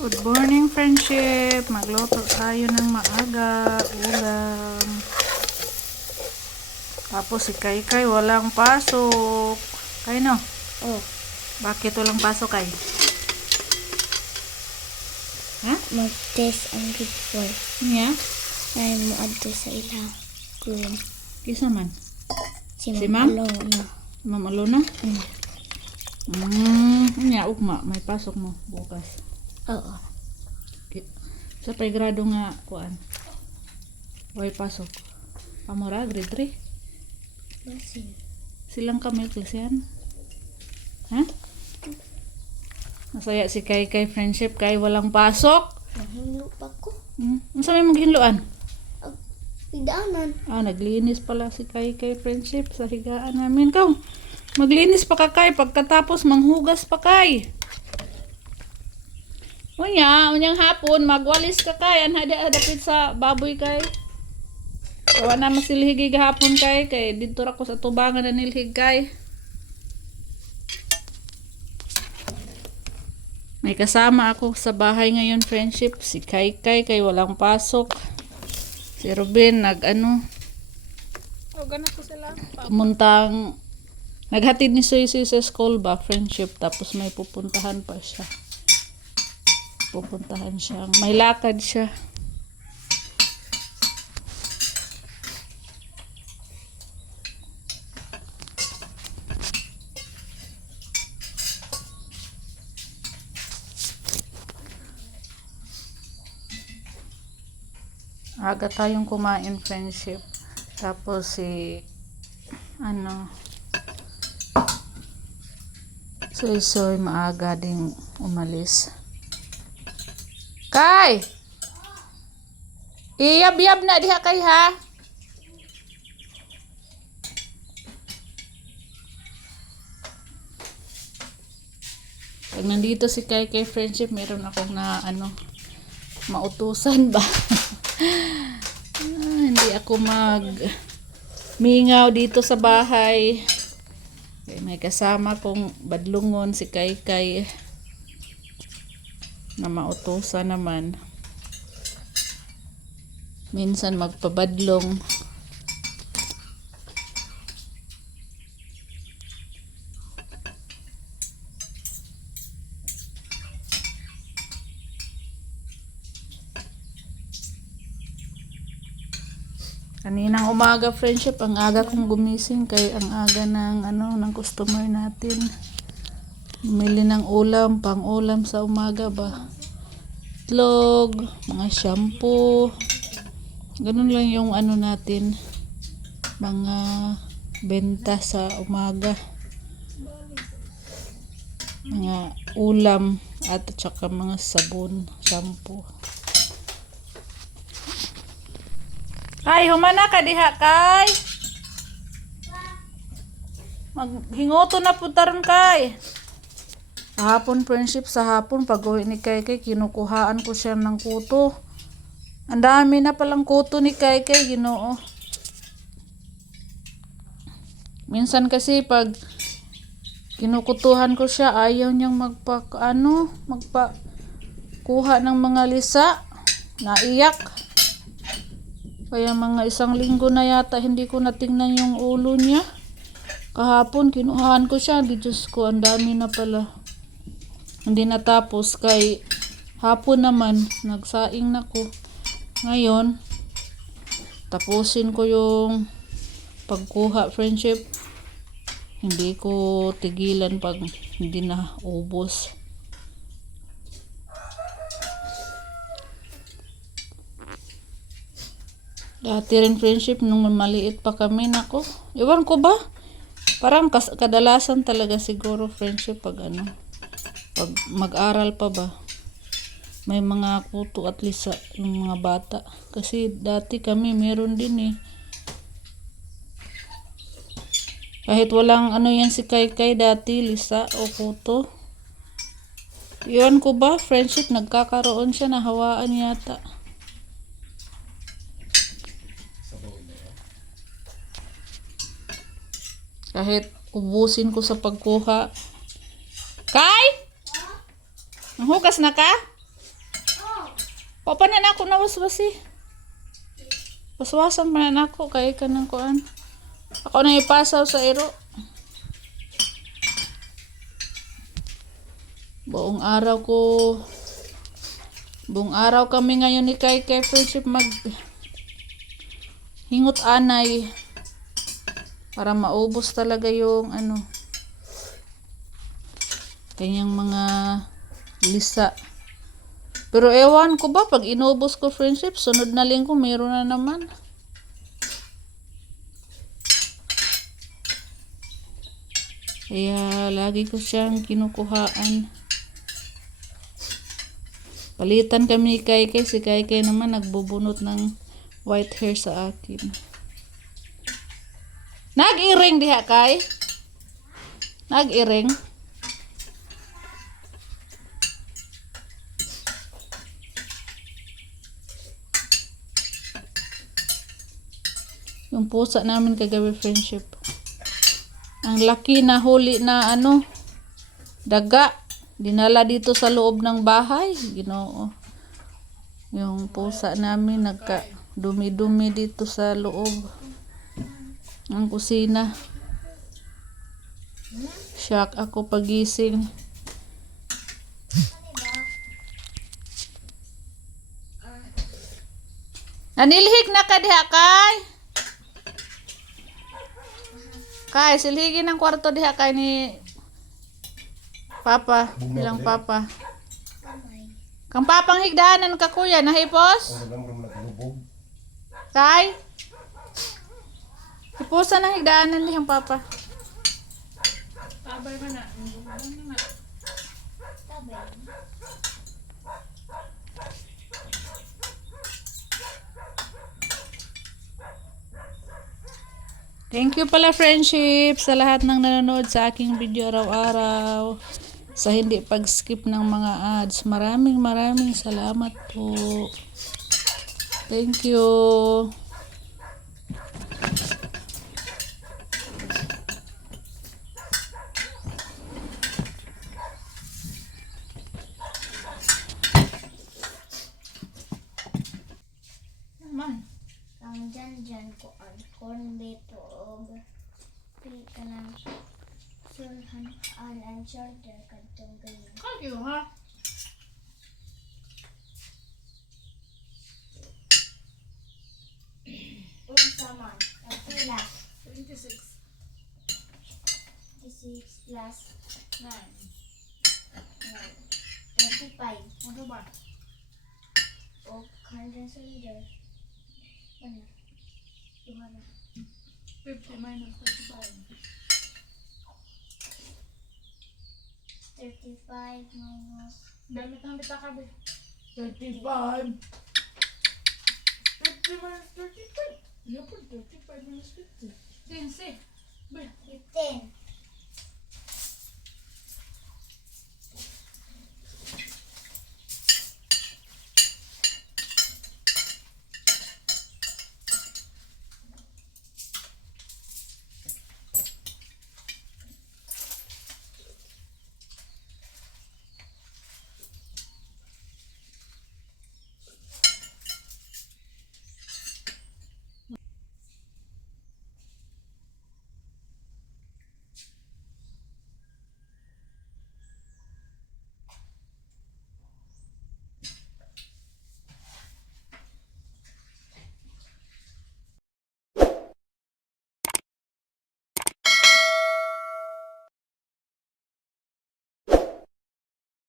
Good morning, friendship. Magluto tayo ng maaga, ulam. Tapos si Kay walang pasok. Kay no? Oh, Bakit walang pasok, Kay? Ha? mag-test ang grade 4. Niya? Ay mo adto sa ilang room. Kisa man? Si Si Ma'am? Alona. Ma'am Alona? Niya, ugma. May pasok mo bukas. Oo. Sa grado nga, kuan. Way pasok. Pamora, grade 3. Kasi, Silang kami klasihan. Ha? Masaya si Kay friendship. Kay walang pasok. nahilo pa ko. Ano sa may maghinluan? Pidaanan. Naglinis pala si Kay friendship sa higaan namin. Kau, maglinis pa ka Kay. Pagkatapos manghugas pa Kay. Unyang hapon, magwalis ka Kay. Dapit sa baboy Kay. Kawa na masilhigi gahapon Kay. Kay dito ra ko sa tubangan na nilhig Kay. May kasama ako sa bahay ngayon friendship. Si Kay walang pasok. Si Ruben ganito sila. Muntang naghatid ni Soy sa school ba friendship, tapos may pupuntahan pa siya. May lakad siya. Aga tayong kumain friendship. Tapos Soy maaga ding umalis. Kay! Iyab-yab na diha Kay ha. Pag nandito si Kay friendship, meron akong mautusan ba? Hindi ako mingaw dito sa bahay. May kasama kong badlungon si Kay na mautusan naman. Minsan magpabadlong. Kaninang umaga friendship, ang aga kong gumising kay ang aga ng customer natin. Bumili ng ulam, pang ulam sa umaga ba. Itlog, mga shampoo. Ganun lang yung natin. Mga benta sa umaga. Mga ulam at saka mga sabon, shampoo. Kay, humana ka diha Kay. Maghingoto na putaron Kay. Hapon friendship, sa hapon pag uwi ni Kay kinukuhaan ko siya ng kuto. Ang dami na palang kuto ni Kay Ginoo. Minsan kasi pag kinukutuhan ko siya, ayaw niyang magpakuha ng mga lisa. Naiyak. Kaya mga 1 linggo na yata hindi ko natingnan yung ulo niya. Kahapon kinuhaan ko siya. Diyos ko, ang dami na pala. Hindi natapos kay hapon naman nagsaing na ko. Ngayon tapusin ko yung pagkuha friendship. Hindi ko tigilan pag hindi na ubos. Dati rin friendship nung maliit pa kami nako. Ewan ko ba? Parang kadalasan talaga siguro friendship pag pag mag-aral pa ba. May mga kuto at lisa ng mga bata. Kasi dati kami meron din Kahit walang yan si Kay dati, lisa o kuto. Ewan ko ba, friendship, nagkakaroon siya na hawaan yata. Kahit ubusin ko sa pagkuha. Kay? Nanghugas na ka? Pa na ako nawas-wasi. Paswasan pa na ako kay kanang kuan. Ako na ipasaw sa iro. Buong araw kami ngayon ni kay friendship mag hingot anay para maubos talaga yung kanyang mga lisa. Pero ewan ko ba, pag inubos ko friendship, sunod na linggo meron na naman. Kaya lagi ko siyang kinukuhaan. Palitan kami ni Kaikay. Si Kaikay naman nagbubunot ng white hair sa akin. Nag-iring diha kay? Nag-iring? Yung pusa namin kagabi friendship. Ang laki na huli na daga. Dinala dito sa loob ng bahay. Ginoo. Yung pusa namin dumi-dumi dito sa loob ng kusina. Shock ako pagising. Nanilhig na ka diha kay? Kay, silhigin ang kwarto diha kay ni Papa. Bilang Papa. Kang papang higdaanan ka kuya, nahipos? Kay? Hipusan ang higdaanan niyang Papa. Tabay man na. Thank you pala friendship sa lahat ng nanonood sa aking video araw-araw. Sa hindi pag-skip ng mga ads. Maraming salamat po. Thank you. Naman. Ang dyan ko ang corn dito og pika ng sulhan and shoulder kadtong ganyan. Kayo ha? Unsa man? Ang pila? 26. 26 plus 9. 25. Ano ba? O kanda shoulder. Ano? 50 minus 35. 35 minus Damit ang bita ka ba? 35. 50 minus 35. Iya po, 35 minus 50. 15. 15.